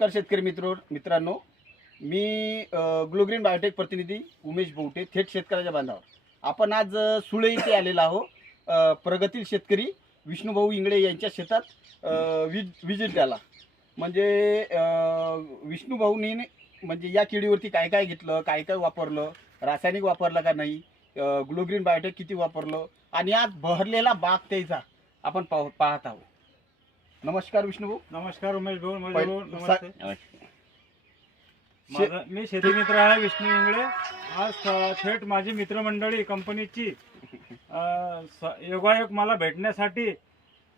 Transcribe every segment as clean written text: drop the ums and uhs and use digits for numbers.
नमस्कार शेतकरी मित्रांनो, मी ग्लोग्रीन बायोटेक प्रतिनिधी उमेश बोवटे, थेट शेतकऱ्याच्या बांधावर. आपण आज सुळे इथे आलेलो आहोत. प्रगतील शेतकरी विष्णुभाऊ इंगळे यांच्या शेतात विजिट द्यायला. म्हणजे विष्णुभाऊनी म्हणजे या किडीवरती काय काय घेतलं, काय काय वापरलं, रासायनिक वापरलं का नाही, ग्लोग्रीन बायोटेक किती वापरलं, आणि आज बहरलेला बाग त्याचा आपण पाहत आहोत. नमस्कार विष्णुभाऊ. नमस्कार उमेश भाऊ. नमस्ते. मी शेती मित्र आहे विष्णू इंगळे. आज थेट माझी मित्रमंडळी कंपनीची योगायोग मला भेटण्यासाठी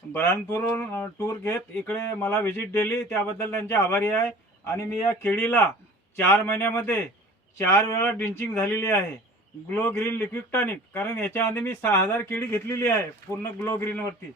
बऱ्हाणपूरहून टूर घेत इकडे मला व्हिजिट दिली, त्याबद्दल त्यांचे आभारी आहे. आणि मी या केळीला 4 महिन्यामध्ये 4 वेळा ड्रिंचिंग झालेली आहे ग्लो ग्रीन लिक्विड टॉनिक. कारण याच्या आधी मी 6000 केळी घेतलेली आहे पूर्ण ग्लो ग्रीन वरती.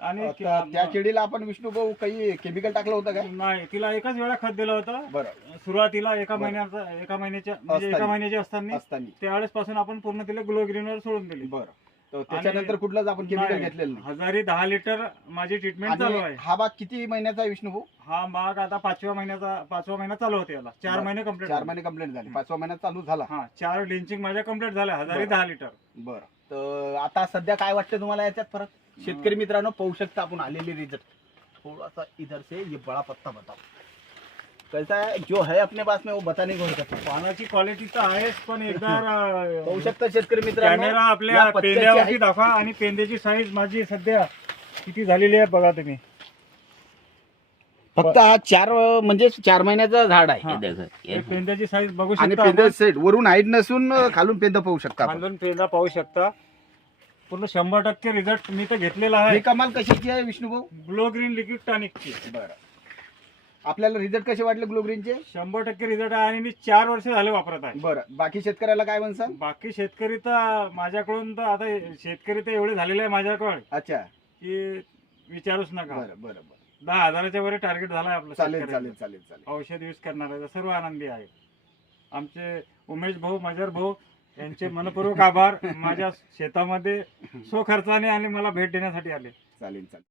आणि त्या केळीला आपण विष्णुभाऊ काही केमिकल टाकलं होतं का? नाही, तिला एकाच वेळा खत दिलं होतं. बरं. सुरुवातीला एका महिन्याच्या म्हणजे एका महिन्याची असताना त्यावेळेस पासून आपण पूर्ण तिला ग्लो ग्रीन वर सोडून दिली. बरं. तर त्याच्यानंतर कुठलंच आपण केमिकल घेतलेलं नाही. 1010 लिटर माझी ट्रीटमेंट चालू आहे. हा बाग किती महिन्याचा आहे विष्णुभाऊ? हा बाग आता 5व्या महिना चालू होते. याला 4 महिने कंप्लीट. 4 महिने कंप्लीट झाले, 5व्या महिन्यात चालू झाला. हा, 4 ड्रिंचिंग माझ्या कंप्लीट झाल्या 1010 लिटर. बरं. तर आता सध्या काय वाटतं तुम्हाला याच्यात फरक? शेतकरी मित्रांनो पाहू शकता आपण आलेले रिझल्ट. थोड़ा सा इधर से ये बड़ा पत्ता बताओ कैसा है, जो है अपने पास में वो बताने को हरकत नाही. पानाची क्वालिटी तर आहेच, पण एकदा पाहू शकता शेतकरी मित्रांनो, कॅमेरा आपल्या पेंद्यावरती दाखवा. आणि पेंद्याची साईज माझी सध्या किती झालेली आहे बघा तुम्ही. फक्त हा 4 म्हणजे 4 महिन्याचा झाड आहे. पेंद्याची साईज बघू आणि शकता. पेंदा सेट वरून हाईट नसून खालून पेंदा पाहू शकता आपण. खालून पेंदा पाहू शकता. पूर्ण 100% रिझल्ट मी तर घेतलेला आहे. ही कमाल कशाची आहे विष्णुभाऊ? ग्लो ग्रीन लिक्विड टॉनिकची. बरं. आपल्याला रिझल्ट कसे वाटले ग्लो ग्रीनचे? 100% रिझल्ट आहे आणि मी 4 वर्ष झाले वापरत आहे. बरं. बाकी शेतकऱ्याला काय म्हणसान? बाकी शेतकरी तर माझ्याकडून तर आता शेतकरी तर एवढे झालेले आहे माझ्याकडे अच्छा, की विचारूच नका. बरं बरं बरं. 10,000च्या वर टार्गेट झालाय आपलं. चालेल चालेल चालेल चालेल. औषध यूज करणारे सर्व आनंदी आहे. आमचे उमेश भाऊ, मजर भाऊ यांचे मनपूर्वक आभार. माझ्या शेतामध्ये खर्चाने आणि मला भेट देण्यासाठी आले. चालेल चालेल.